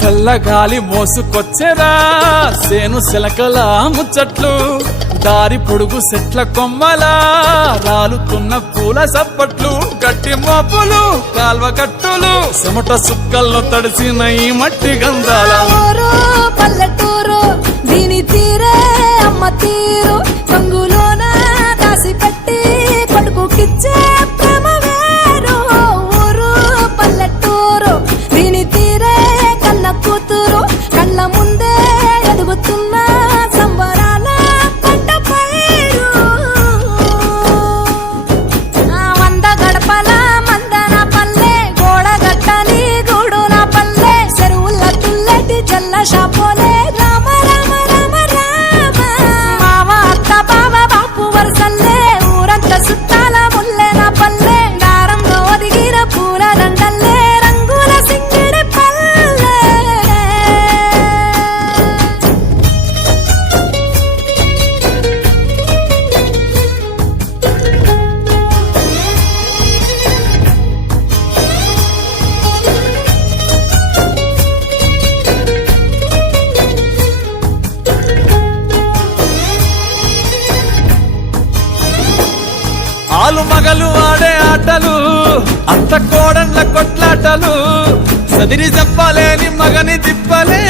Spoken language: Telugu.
చల్లగాలి మోసుకొచ్చెరా సేను శిలకల ముచ్చట్లు దారి పొడుగు సెట్ల కొమ్మలా రాలుతున్న పూల సప్పట్లు గట్టి మోపులు కాల్వ కట్టులు చెమట సుక్కల్లో తడిసిన ఈ మట్టి గంధాల పల్లెటూరు దీని తీరే అమ్మ తీరు రంగులోన దాసి పెట్టి కొడుకుకిచ్చే ప్రేమ వేరు ఊరు పల్లెటూరు దీని తీరే కన్న కూతురు కళ్ళ ముందే ఎదుగుతున్న సంబరాల పంట పైరు వంద గడపల మందన పల్లె గోడగట్టని గూడున పల్లె చెరువుల తుల్లటి జల్ల షాపోలే రామ రామ రామ రామ మామ అత్త బావ బాపు వరసల్లే ఊరంత సుట్టాల ముల్లెన పల్లె దారంలో ఒదిగిన పూల దండల్లే రంగుల సింగిడి పల్లె ఆలు మగలు ఆడే ఆటలు అంత కోడళ్ళ కొట్లాటలు సదిరి చెప్పలేని మగని తిప్పలే